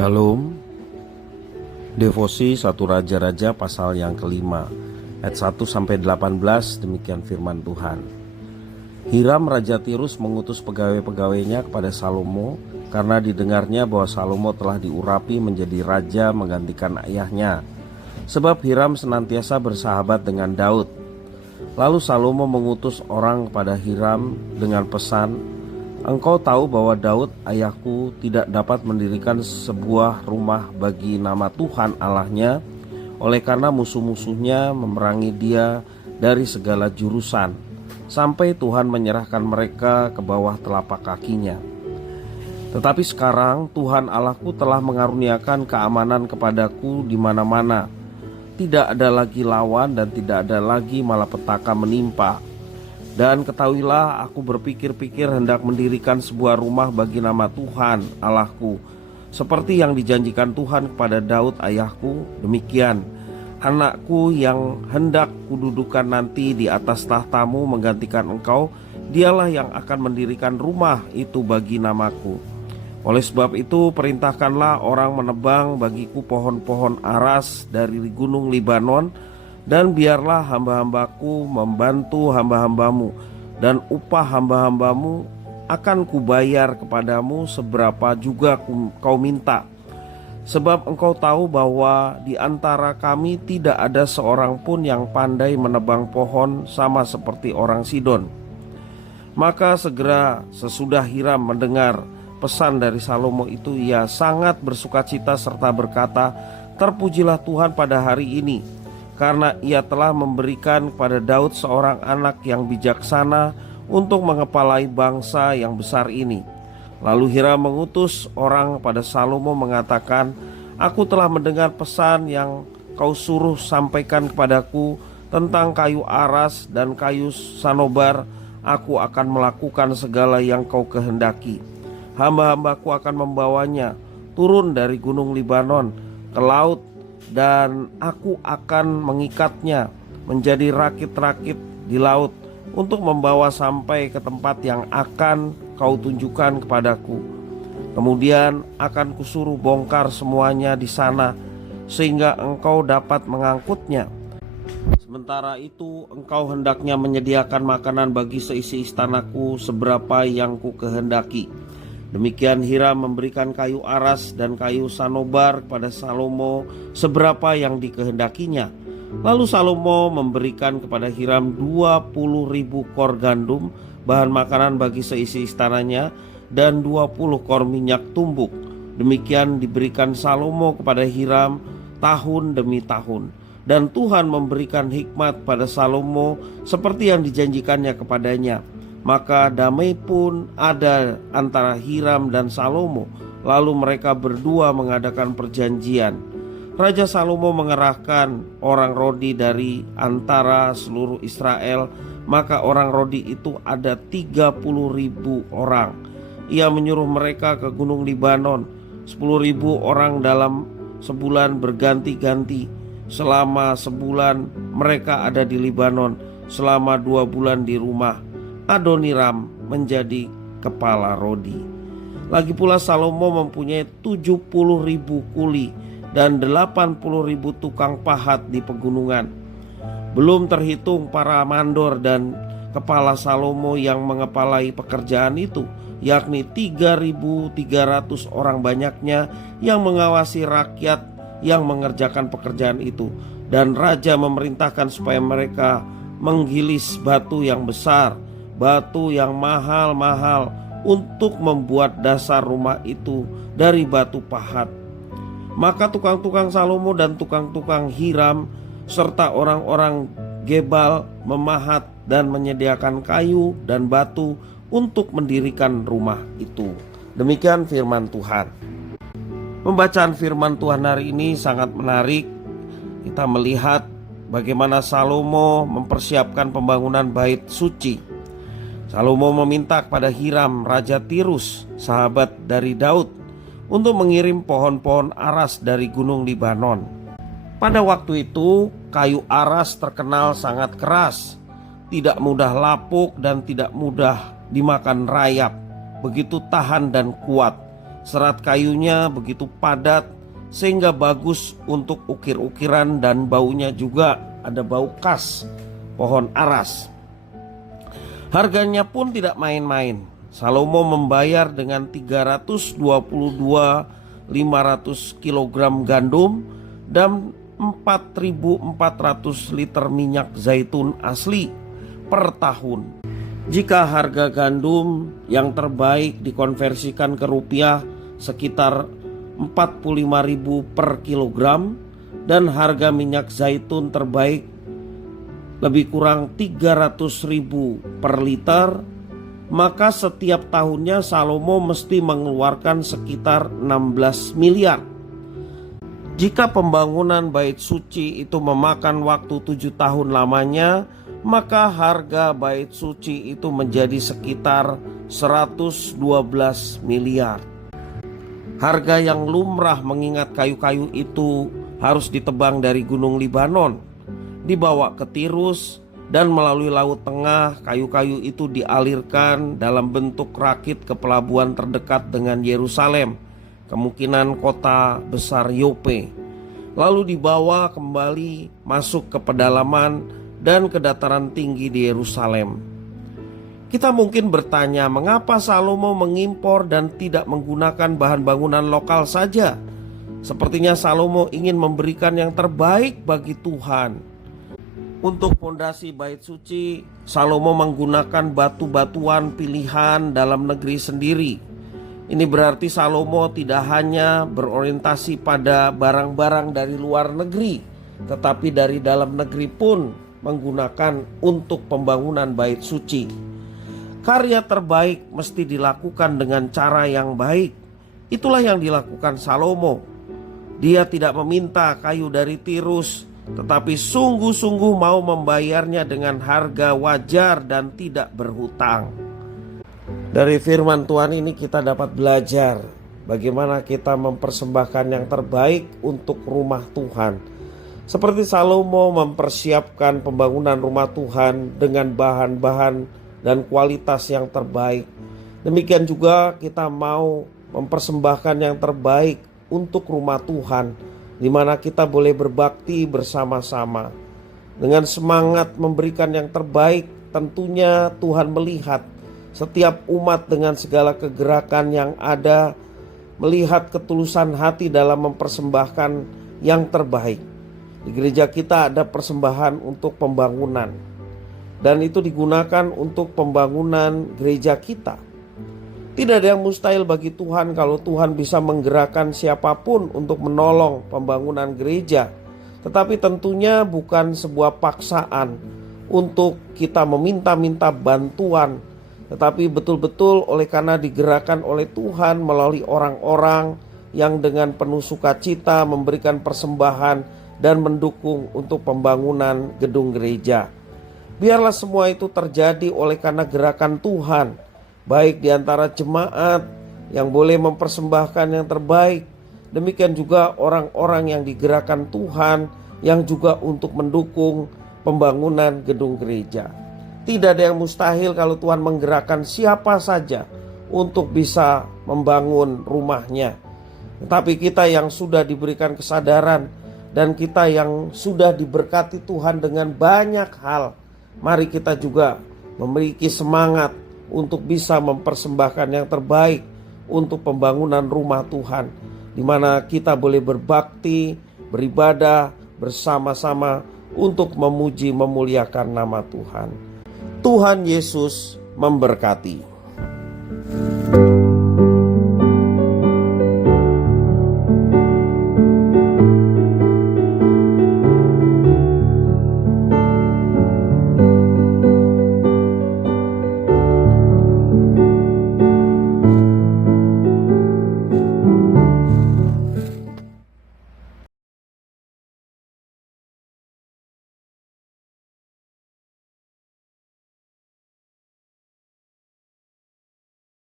Shalom. Devosi 1 Raja-Raja pasal yang kelima ayat 1-18. Demikian firman Tuhan. Hiram Raja Tirus mengutus pegawai-pegawainya kepada Salomo karena didengarnya bahwa Salomo telah diurapi menjadi raja menggantikan ayahnya, sebab Hiram senantiasa bersahabat dengan Daud. Lalu Salomo mengutus orang kepada Hiram dengan pesan, "Engkau tahu bahwa Daud ayahku tidak dapat mendirikan sebuah rumah bagi nama Tuhan Allahnya, oleh karena musuh-musuhnya memerangi dia dari segala jurusan, sampai Tuhan menyerahkan mereka ke bawah telapak kakinya. Tetapi sekarang Tuhan Allahku telah mengaruniakan keamanan kepadaku di mana-mana. Tidak ada lagi lawan dan tidak ada lagi malapetaka menimpa. Dan ketahuilah, aku berpikir-pikir hendak mendirikan sebuah rumah bagi nama Tuhan Allahku, seperti yang dijanjikan Tuhan kepada Daud ayahku. Demikian, anakku yang hendak kududukan nanti di atas tahtamu menggantikan engkau, dialah yang akan mendirikan rumah itu bagi namaku. Oleh sebab itu, perintahkanlah orang menebang bagiku pohon-pohon aras dari gunung Libanon, dan biarlah hamba-hambaku membantu hamba-hambamu, dan upah hamba-hambamu akan kubayar kepadamu seberapa juga kau minta. Sebab engkau tahu bahwa di antara kami tidak ada seorang pun yang pandai menebang pohon sama seperti orang Sidon." Maka segera sesudah Hiram mendengar pesan dari Salomo itu, ia sangat bersukacita serta berkata, "Terpujilah Tuhan pada hari ini, karena ia telah memberikan kepada Daud seorang anak yang bijaksana untuk mengepalai bangsa yang besar ini." Lalu Hiram mengutus orang pada Salomo mengatakan, "Aku telah mendengar pesan yang kau suruh sampaikan kepadaku tentang kayu aras dan kayu sanobar. Aku akan melakukan segala yang kau kehendaki. Hamba-hambaku akan membawanya turun dari gunung Libanon ke laut, dan aku akan mengikatnya menjadi rakit-rakit di laut untuk membawa sampai ke tempat yang akan kau tunjukkan kepadaku. Kemudian akan kusuruh bongkar semuanya di sana, sehingga engkau dapat mengangkutnya. Sementara itu engkau hendaknya menyediakan makanan bagi seisi istanaku seberapa yang ku kehendaki." Demikian Hiram memberikan kayu aras dan kayu sanobar kepada Salomo seberapa yang dikehendakinya. Lalu Salomo memberikan kepada Hiram 20.000 kor gandum, bahan makanan bagi seisi istananya, dan 20 kor minyak tumbuk. Demikian diberikan Salomo kepada Hiram tahun demi tahun. Dan Tuhan memberikan hikmat pada Salomo seperti yang dijanjikannya kepadanya. Maka damai pun ada antara Hiram dan Salomo. Lalu mereka berdua mengadakan perjanjian. Raja Salomo mengerahkan orang Rodi dari antara seluruh Israel. Maka orang Rodi itu ada 30.000 orang. Ia menyuruh mereka ke gunung Libanon. 10.000 orang dalam sebulan berganti-ganti. Selama sebulan mereka ada di Libanon, selama 2 bulan di rumah Adoniram menjadi kepala Rodi. Lagi pula Salomo mempunyai 70.000 kuli dan 80.000 tukang pahat di pegunungan. Belum terhitung para mandor dan kepala Salomo yang mengepalai pekerjaan itu, yakni 3.300 orang banyaknya yang mengawasi rakyat yang mengerjakan pekerjaan itu. Dan raja memerintahkan supaya mereka menggilis batu yang besar, batu yang mahal-mahal, untuk membuat dasar rumah itu dari batu pahat. Maka tukang-tukang Salomo dan tukang-tukang Hiram serta orang-orang Gebal memahat dan menyediakan kayu dan batu untuk mendirikan rumah itu. Demikian firman Tuhan. Pembacaan firman Tuhan hari ini sangat menarik. Kita melihat bagaimana Salomo mempersiapkan pembangunan bait suci. Salomo meminta kepada Hiram Raja Tirus, sahabat dari Daud, untuk mengirim pohon-pohon aras dari gunung Libanon. Pada waktu itu kayu aras terkenal sangat keras, tidak mudah lapuk dan tidak mudah dimakan rayap, begitu tahan dan kuat. Serat kayunya begitu padat sehingga bagus untuk ukir-ukiran dan baunya juga ada bau khas pohon aras. Harganya pun tidak main-main. Salomo membayar dengan 322.500 kg gandum dan 4.400 liter minyak zaitun asli per tahun. Jika harga gandum yang terbaik dikonversikan ke rupiah sekitar 45.000 per kilogram dan harga minyak zaitun terbaik lebih kurang 300.000 per liter, maka setiap tahunnya Salomo mesti mengeluarkan sekitar 16 miliar. Jika pembangunan bait suci itu memakan waktu 7 tahun lamanya, maka harga bait suci itu menjadi sekitar 112 miliar. Harga yang lumrah mengingat kayu-kayu itu harus ditebang dari Gunung Libanon, dibawa ke Tirus, dan melalui Laut Tengah. Kayu-kayu itu dialirkan dalam bentuk rakit ke pelabuhan terdekat dengan Yerusalem, kemungkinan kota besar Yope, lalu dibawa kembali masuk ke pedalaman dan ke dataran tinggi di Yerusalem. Kita mungkin bertanya, mengapa Salomo mengimpor dan tidak menggunakan bahan bangunan lokal saja? Sepertinya Salomo ingin memberikan yang terbaik bagi Tuhan. Untuk pondasi bait suci, Salomo menggunakan batu-batuan pilihan dalam negeri sendiri. Ini berarti Salomo tidak hanya berorientasi pada barang-barang dari luar negeri, tetapi dari dalam negeri pun menggunakan untuk pembangunan bait suci. Karya terbaik mesti dilakukan dengan cara yang baik. Itulah yang dilakukan Salomo. Dia tidak meminta kayu dari Tirus, tetapi sungguh-sungguh mau membayarnya dengan harga wajar dan tidak berhutang. Dari firman Tuhan ini kita dapat belajar bagaimana kita mempersembahkan yang terbaik untuk rumah Tuhan. Seperti Salomo mempersiapkan pembangunan rumah Tuhan dengan bahan-bahan dan kualitas yang terbaik. Demikian juga kita mau mempersembahkan yang terbaik untuk rumah Tuhan, di mana kita boleh berbakti bersama-sama. Dengan semangat memberikan yang terbaik, tentunya Tuhan melihat setiap umat dengan segala kegerakan yang ada, melihat ketulusan hati dalam mempersembahkan yang terbaik. Di gereja kita ada persembahan untuk pembangunan, dan itu digunakan untuk pembangunan gereja kita. Tidak ada yang mustahil bagi Tuhan kalau Tuhan bisa menggerakkan siapapun untuk menolong pembangunan gereja. Tetapi tentunya bukan sebuah paksaan untuk kita meminta-minta bantuan, tetapi betul-betul oleh karena digerakkan oleh Tuhan melalui orang-orang yang dengan penuh sukacita memberikan persembahan dan mendukung untuk pembangunan gedung gereja. Biarlah semua itu terjadi oleh karena gerakan Tuhan, baik di antara jemaat yang boleh mempersembahkan yang terbaik, demikian juga orang-orang yang digerakkan Tuhan yang juga untuk mendukung pembangunan gedung gereja. Tidak ada yang mustahil kalau Tuhan menggerakkan siapa saja untuk bisa membangun rumahnya. Tetapi kita yang sudah diberikan kesadaran dan kita yang sudah diberkati Tuhan dengan banyak hal, mari kita juga memiliki semangat untuk bisa mempersembahkan yang terbaik untuk pembangunan rumah Tuhan, di mana kita boleh berbakti, beribadah bersama-sama untuk memuji memuliakan nama Tuhan. Tuhan Yesus memberkati.